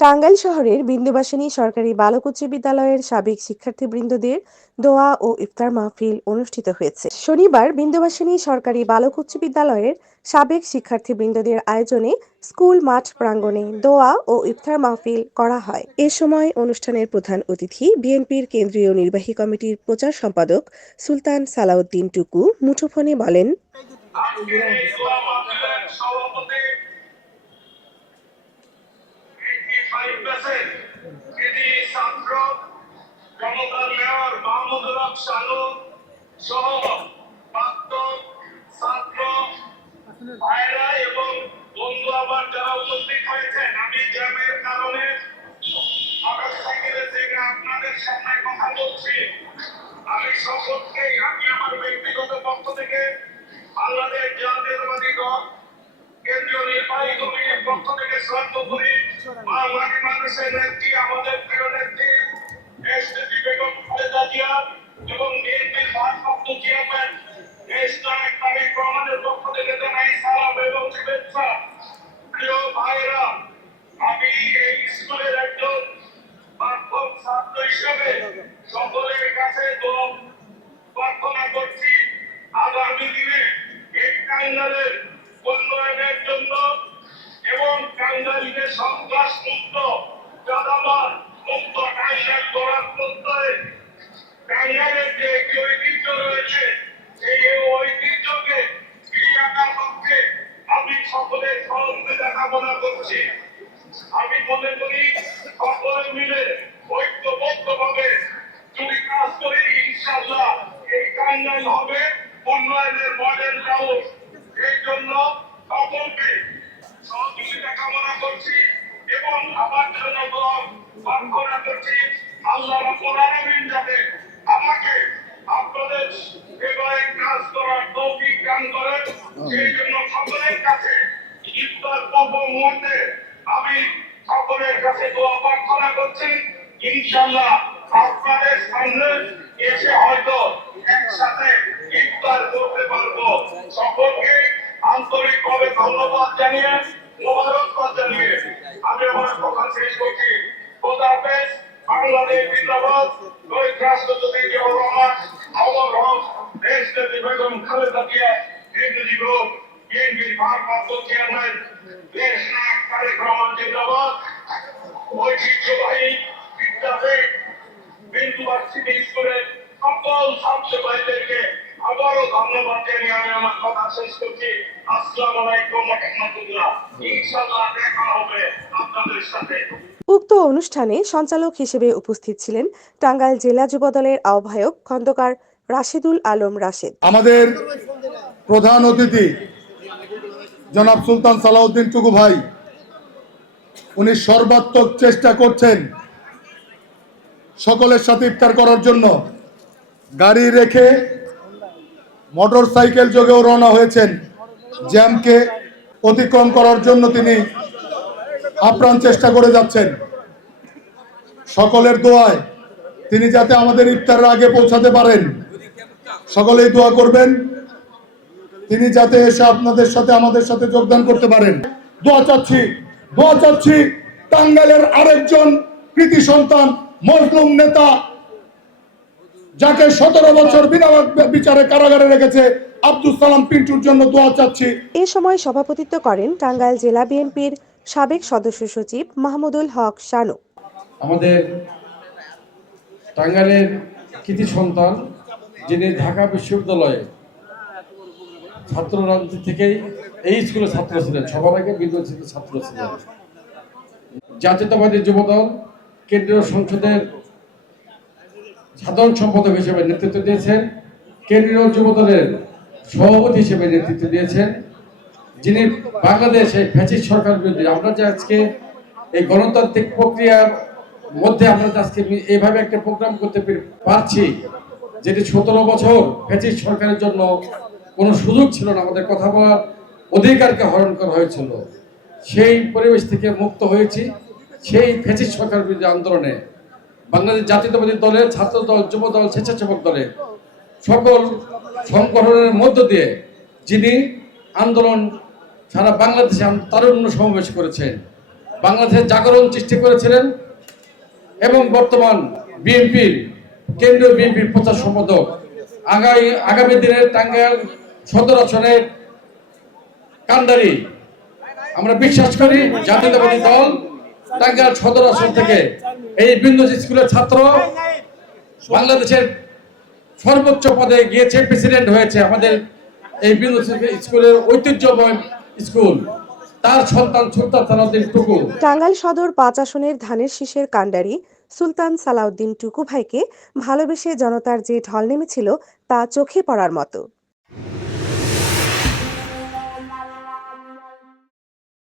টাঙ্গাইল শহরের বিন্দুবাসিনী সরকারি বালক উচ্চ বিদ্যালয়ের সাবেক শিক্ষার্থীবৃন্দদের দোয়া ও ইফতার মাহফিল অনুষ্ঠিত হয়েছে। শনিবার বিন্দুবাসিনী সরকারি বালক উচ্চ বিদ্যালয়ের সাবেক শিক্ষার্থীবৃন্দদের আয়োজনে স্কুল মাঠ প্রাঙ্গণে দোয়া ও ইফতার মাহফিল করা হয়। এ সময় অনুষ্ঠানের প্রধান অতিথি বিএনপির কেন্দ্রীয় নির্বাহী কমিটির প্রচার সম্পাদক সুলতান সালাউদ্দিন টুকু মুঠোফোনে বলেন ব্যাচের কৃতি ছাত্র জনতার মেয়র মাহমুদুল হক শানু এবং বন্ধু আবার যারা উপস্থিত হয়েছেন, আমি জ্যামের কারণে আপনাদের সামনে কথা বলছি। আমি সকলকেই আমি আমার ব্যক্তিগত পক্ষ থেকে বাংলাদেশ জাতীয়তাবাদী দল, কেন্দ্রীয় নির্বাহী কমিটির পক্ষ থেকে শ্রদ্ধা মানুষের আমাদের প্রিয় নেত্রী জিয়া এবং বিএনপির ভারপ্রাপ্ত চেয়ারম্যান থেকে জানাই সালাম এবং প্রিয় ভাইরা আমি এই স্কুলের একজন হিসেবে সকলের কাছে করছি আগামী দিনে এই টাঙ্গালের সন্ত্রাস মুক্ত চাঁদাবাদ মুক্ত টাঙ্গাইল করার প্রত্যয়ে টাঙ্গাইলের যে একটি ঐতিহ্য রয়েছে, সেই ঐতিহ্যকে ফিরিয়ে আনার আমি সকলের সহযোগিতা কামনা করছি। আমি মনে করি সকলে মিলে ঐক্যবদ্ধভাবে যদি কাজ করি ইনশাআল্লাহ এই টাঙ্গাইল হবে উন্নয়নের মডেল টাউন এই জন্য দান করেন সেই জন্য সকলের কাছে ইফতার পূর্ব মুহূর্তে আমি সকলের কাছে দোয়া প্রার্থনা করছি। ইনশাআল্লাহ আপনাদের সামনে এসে হয়তো একসাথে ইফতার করতে পারব। সকলকে আন্তরিকভাবে ধন্যবাদ জানিয়ে মোবারকবাদ জানিয়ে আমি আমার কথা শেষ করছি। খোদা হাফেজ বাংলাদেশ জিন্দাবাদ। শহীদ রাষ্ট্রপতি জিয়াউর রহমান অমর হক দেশ নেত্রী বেগম খালেদা জিয়া ইংরেজি বিএনপির ভারপ্রাপ্ত চেয়ারম্যান দেশ নায়ক তারেক জিন্দাবাদ। ঐতিহ্যবাহী বিদ্যাপীঠ বিন্দু ভার্সিটি স্কুলের সকল ছাত্র ভাইদেরকে আবারও ধন্যবাদ জানিয়ে আমি আমার কথা শেষ করছি। আসসালামু আলাইকুম রহমতুল্লাহ। ইনশাআল্লাহ দেখা হবে আপনাদের সাথে। উক্ত অনুষ্ঠানে সঞ্চালক হিসেবে উপস্থিত ছিলেন টাঙ্গাইল জেলা যুবদলের আহ্বায়ক খন্দকার রাশেদুল আলম রাশেদ। আমাদের প্রধান অতিথি, জনাব সুলতান সালাউদ্দিন টুকু ভাই। উনি সর্বাত্মক চেষ্টা করছেন সকলের সাথে ইফতার করার জন্য। গাড়ি রেখে মোটর সাইকেল যোগেও রওনা হয়েছেন। জ্যামকে অতিক্রম করার জন্য তিনি আপ্রাণ চেষ্টা করে যাচ্ছেন। সকলের দোয়ায় তিনি যাতে আমাদের ইফতারের আগে পৌঁছাতে পারেন। সকলেই দোয়া করবেন। তিনি যাতে এসে আপনাদের সাথে আমাদের সাথে যোগদান করতে পারেন। দোয়া চাচ্ছি দোয়া চাচ্ছি টাঙ্গাইলের আরেকজন কৃতি সন্তান মজলুম নেতা যাকে সতেরো বছর বিনা বিচারে কারাগারে রেখেছে আব্দুল সালাম পিন্টুর জন্য দোয়া চাচ্ছি। এ সময় সভাপতিত্ব করেন টাঙ্গাইল জেলা বিএনপির সাবেক সদস্য সচিব মাহমুদুল হক শানু। আমাদের টাঙ্গাইলের কৃতি সন্তান যিনি ঢাকা বিশ্ববিদ্যালয়ে ছাত্র রাজনীতি থেকেই এই স্কুলের ছাত্র ছিলেন। সবার আগে বিদ্যুৎ ছাত্র ছিলেন। জাতীয়তাবাদী যুবদল কেন্দ্রীয় সংসদের সাধারণ সম্পাদক হিসেবে নেতৃত্ব দিয়েছেন। কেন্দ্রীয় যুবদলের সভাপতি হিসেবে নেতৃত্ব দিয়েছেন। যিনি বাংলাদেশে ফ্যাসিস্ট সরকার বিরুদ্ধে, আমরা যে আজকে এই গণতান্ত্রিক প্রক্রিয়ার মধ্যে আমরা আজকে এইভাবে একটা প্রোগ্রাম করতে পারছি, যেটি সতেরো বছর ফ্যাসিস্ট সরকারের জন্য কোনো সুযোগ ছিল না, আমাদের কথা বলার অধিকারকে হরণ করা হয়েছিল। সেই পরিবেশ থেকে মুক্ত হয়েছি। সেই ফ্যাসিস্ট সরকার বিরুদ্ধে আন্দোলনে, বাংলাদেশ জাতীয়তাবাদী দলের ছাত্র দল যুব দল স্বেচ্ছাসেবক দলে সকল সংগঠনের মধ্য দিয়ে যিনি আন্দোলন সারা বাংলাদেশে তারুণ্য সমাবেশ করেছেন বাংলাদেশের জাগরণ সৃষ্টি করেছিলেন এবং বর্তমান বিএনপির কেন্দ্রীয় বিএনপির প্রচার সম্পাদক আগামী আগামী দিনের টাঙ্গাইল সদর আসনের কান্ডারি। আমরা বিশ্বাস করি জাতীয়তাবাদী দল টাঙ্গাইল সদর আসন থেকে এই বিন্দু স্কুলের ছাত্র বাংলাদেশের সর্বোচ্চ পদে গিয়েছে প্রেসিডেন্ট হয়েছে আমাদের এই বিন্দু স্কুলের ঐতিহ্যময় স্কুল। তার সন্তান সুলতান সালাউদ্দিন টুকু। টাঙ্গাইল সদর পাঁচ আসনের ধানের শীষের কাণ্ডারি সুলতান সালাউদ্দিন টুকু ভাইকে ভালোবেসে জনতার যে ঢল নেমেছিল তা চোখে পড়ার মতো।